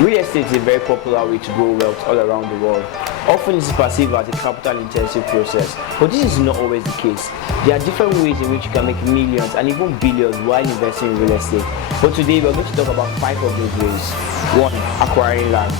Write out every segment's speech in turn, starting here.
Real estate is a very popular way to grow wealth all around the world. Often it is perceived as a capital-intensive process, but this is not always the case. There are different ways in which you can make millions and even billions while investing in real estate. But today we're going to talk about 5 of those ways. 1. Acquiring land.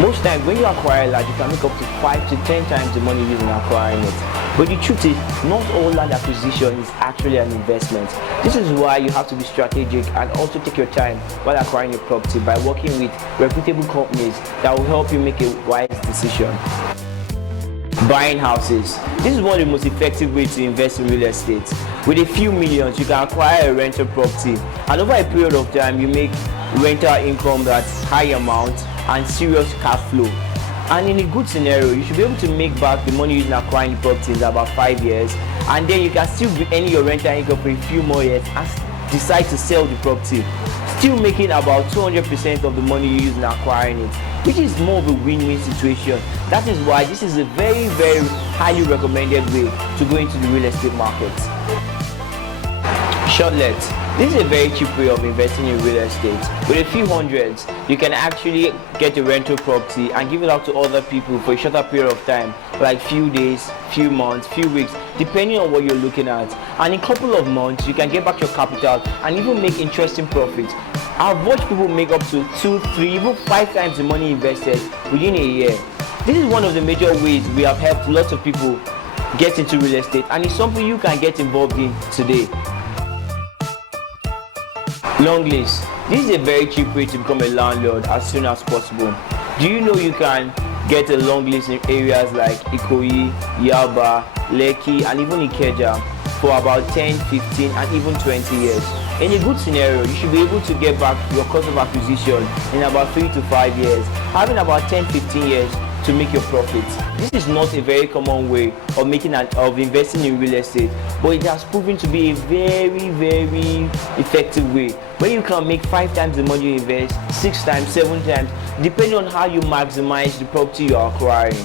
Most times when you acquire land, you can make up to 5 to 10 times the money used in acquiring it. But the truth is, not all land acquisition is actually an investment. This is why you have to be strategic and also take your time while acquiring a property by working with reputable companies that will help you make a wise decision. Buying houses. This is one of the most effective ways to invest in real estate. With a few millions, you can acquire a rental property, and over a period of time, you make rental income that's high amount and serious cash flow. And in a good scenario, you should be able to make back the money used in acquiring the property in about 5 years, and then you can still be earning your rental income for a few more years and decide to sell the property, still making about 200% of the money you used in acquiring it, which is more of a win-win situation. That is why this is a very, very highly recommended way to go into the real estate market. Shortlet. This is a very cheap way of investing in real estate. With a few hundreds, you can actually get a rental property and give it out to other people for a shorter period of time, like few days, few months, few weeks, depending on what you're looking at. And in a couple of months, you can get back your capital and even make interesting profits. I've watched people make up to 2, 3, even 5 times the money invested within a year. This is one of the major ways we have helped lots of people get into real estate, and it's something you can get involved in today. Long lease. This is a very cheap way to become a landlord as soon as possible. Do you know you can get a long lease in areas like Ikoyi, Yaba, Lekki, and even Ikeja for about 10, 15, and even 20 years. In a good scenario, you should be able to get back your cost of acquisition in about 3 to 5 years, having about 10, 15 years to make your profits. This is not a very common way of investing in real estate, but it has proven to be a very, very effective way where you can make 5 times the money you invest, 6 times, 7 times, depending on how you maximize the property you are acquiring.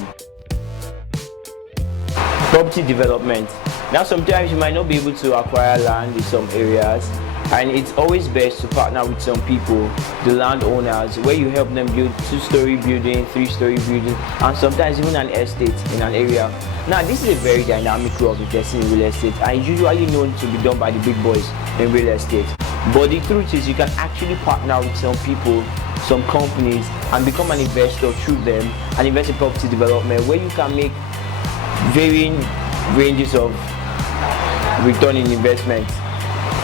Property development. Now, sometimes you might not be able to acquire land in some areas, and it's always best to partner with some people, the landowners, where you help them build 2-story building, 3-story building, and sometimes even an estate in an area. Now, this is a very dynamic way of investing in real estate, and it's usually known to be done by the big boys in real estate. But the truth is, you can actually partner with some people, some companies, and become an investor through them and invest in property development, where you can make varying ranges of return in investment.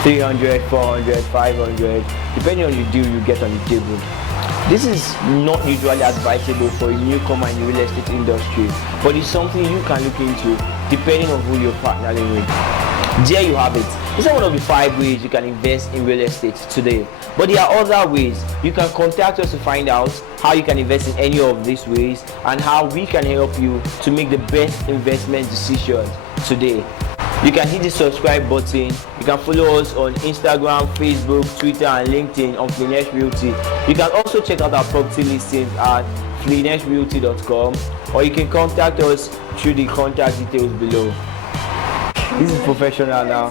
300, 400, 500, depending on the deal you get on the table. This is not usually advisable for a newcomer in the real estate industry, but it's something you can look into depending on who you're partnering with. There you have it. These are one of the 5 ways you can invest in real estate today. But there are other ways. You can contact us to find out how you can invest in any of these ways and how we can help you to make the best investment decisions today. You can hit the subscribe button. You can follow us on Instagram, Facebook, Twitter, and LinkedIn on Flinesh Realty. You can also check out our property listings at flineshrealty.com, or you can contact us through the contact details below. This is professional now.